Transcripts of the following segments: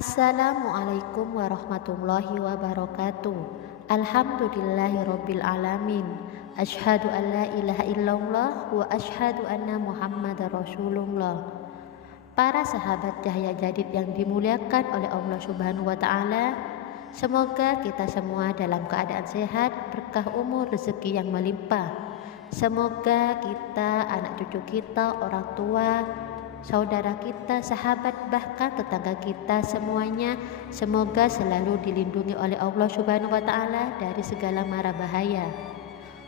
Assalamualaikum warahmatullahi wabarakatuh. Alhamdulillahirabbil alamin. Asyhadu an la ilaha illallah wa asyhadu anna Muhammadar Rasulullah. Para sahabat Cahaya Jadid yang dimuliakan oleh Allah Subhanahu wa taala, semoga kita semua dalam keadaan sehat, berkah umur, rezeki yang melimpah. Semoga kita, anak cucu kita, orang tua, saudara kita, sahabat, bahkan tetangga kita semuanya semoga selalu dilindungi oleh Allah Subhanahu wa taala dari segala mara bahaya.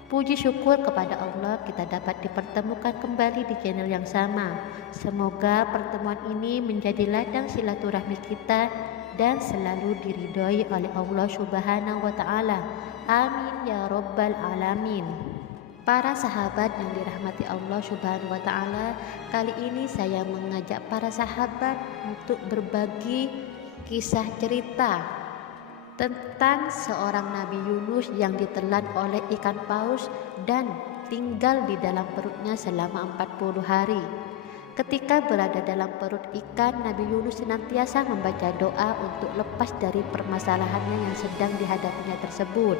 Puji syukur kepada Allah kita dapat dipertemukan kembali di channel yang sama. Semoga pertemuan ini menjadi ladang silaturahmi kita dan selalu diridhoi oleh Allah Subhanahu wa taala. Amin ya rabbal alamin. Para sahabat yang dirahmati Allah Subhanahu wa taala, kali ini saya mengajak para sahabat untuk berbagi kisah cerita tentang seorang Nabi Yunus yang ditelan oleh ikan paus dan tinggal di dalam perutnya selama 40 hari. Ketika berada dalam perut ikan, Nabi Yunus senantiasa membaca doa untuk lepas dari permasalahannya yang sedang dihadapinya tersebut.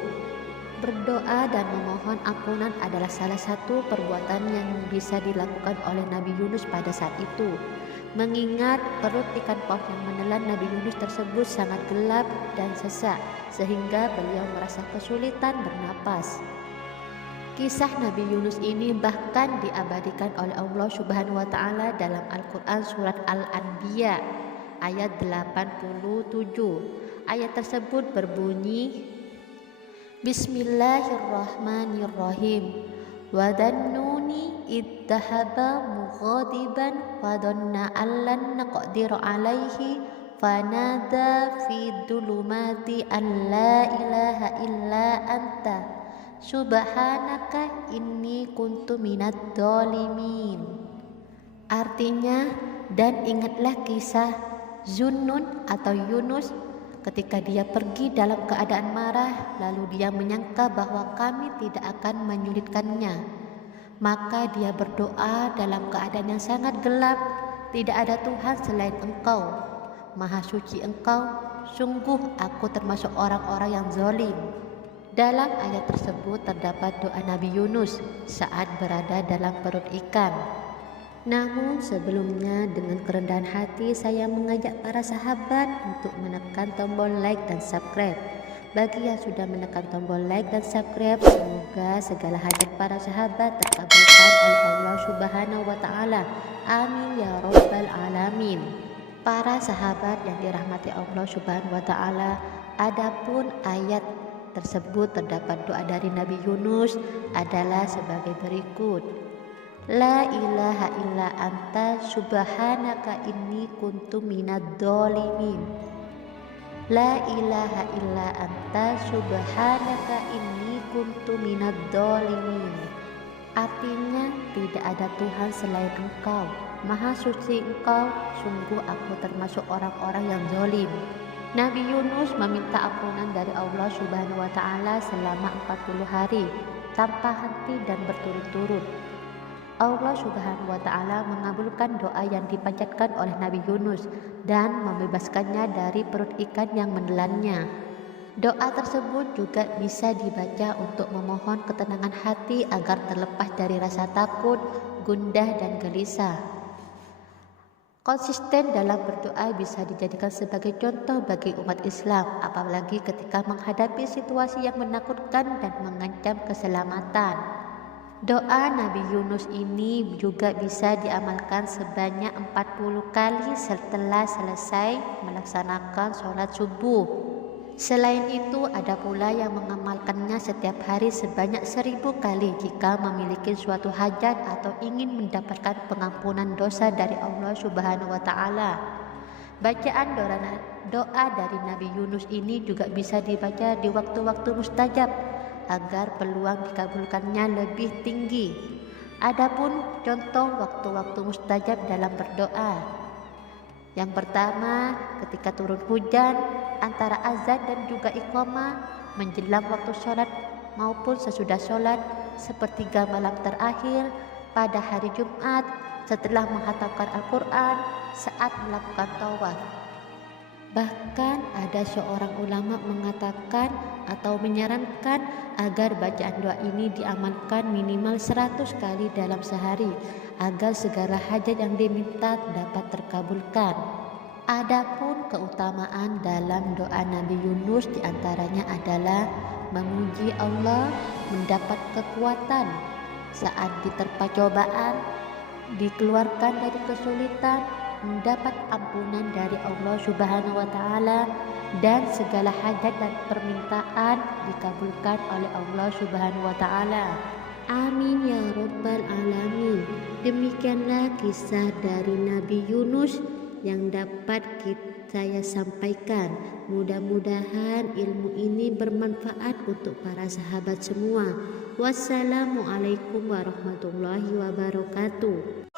Berdoa dan memohon ampunan adalah salah satu perbuatan yang bisa dilakukan oleh Nabi Yunus pada saat itu. Mengingat perut ikan paus yang menelan Nabi Yunus tersebut sangat gelap dan sesak, sehingga beliau merasa kesulitan bernapas. Kisah Nabi Yunus ini bahkan diabadikan oleh Allah Subhanahu wa taala dalam Al-Qur'an surat Al-Anbiya ayat 87. Ayat tersebut berbunyi, Bismillahirrahmanirrahim. Wa dhannuni id dhahaba mughadiban wa dhanna allan naqdiru alaihi fanada fi dhulumati an la ilaha illa anta subhanaka inni kuntu minadh dhalimin. Artinya, dan ingatlah kisah Zunnun atau Yunus ketika dia pergi dalam keadaan marah, lalu dia menyangka bahwa kami tidak akan menyulitkannya. Maka dia berdoa dalam keadaan yang sangat gelap, tidak ada Tuhan selain Engkau. Maha suci Engkau, sungguh aku termasuk orang-orang yang zalim. Dalam ayat tersebut terdapat doa Nabi Yunus saat berada dalam perut ikan. Namun sebelumnya, dengan kerendahan hati saya mengajak para sahabat untuk menekan tombol like dan subscribe. Bagi yang sudah menekan tombol like dan subscribe, semoga segala hajat para sahabat terkabulkan oleh Allah Subhanahu wa taala. Amin ya rabbal alamin. Para sahabat yang dirahmati Allah Subhanahu wa taala, adapun ayat tersebut terdapat doa dari Nabi Yunus adalah sebagai berikut. La ilaha illa anta subhanaka inni kuntu minadh dhalimin. La ilaha illa anta subhanaka inni kuntu minadh dhalimin. Artinya, tidak ada Tuhan selain Engkau. Maha suci Engkau, sungguh aku termasuk orang-orang yang zalim. Nabi Yunus meminta ampunan dari Allah Subhanahu wa taala selama 40 hari tanpa henti dan berturut-turut. Allah Subhanahu wa taala mengabulkan doa yang dipanjatkan oleh Nabi Yunus dan membebaskannya dari perut ikan yang menelannya. Doa tersebut juga bisa dibaca untuk memohon ketenangan hati agar terlepas dari rasa takut, gundah dan gelisah. Konsisten dalam berdoa bisa dijadikan sebagai contoh bagi umat Islam, apalagi ketika menghadapi situasi yang menakutkan dan mengancam keselamatan. Doa Nabi Yunus ini juga bisa diamalkan sebanyak 40 kali setelah selesai melaksanakan sholat subuh. Selain itu, ada pula yang mengamalkannya setiap hari sebanyak 1000 kali jika memiliki suatu hajat atau ingin mendapatkan pengampunan dosa dari Allah Subhanahu wa taala. Bacaan doa dari Nabi Yunus ini juga bisa dibaca di waktu-waktu mustajab agar peluang dikabulkannya lebih tinggi. Adapun contoh waktu-waktu mustajab dalam berdoa. Yang pertama, ketika turun hujan, antara azan dan juga iqamah, menjelang waktu sholat maupun sesudah sholat, sepertiga malam terakhir, pada hari Jumat, setelah menghatamkan Al-Quran, saat melakukan tawaf. Bahkan ada seorang ulama mengatakan atau menyarankan agar bacaan doa ini diamalkan minimal 100 kali dalam sehari agar segala hajat yang diminta dapat terkabulkan. Adapun keutamaan dalam doa Nabi Yunus diantaranya adalah memuji Allah, mendapat kekuatan saat diterpa cobaan, dikeluarkan dari kesulitan, mendapat ampunan dari Allah Subhanahu wa taala, dan segala hajat dan permintaan dikabulkan oleh Allah Subhanahu wa taala. Amin ya rabbal alamin. Demikianlah kisah dari Nabi Yunus yang dapat saya sampaikan. Mudah-mudahan ilmu ini bermanfaat untuk para sahabat semua. Wassalamualaikum warahmatullahi wabarakatuh.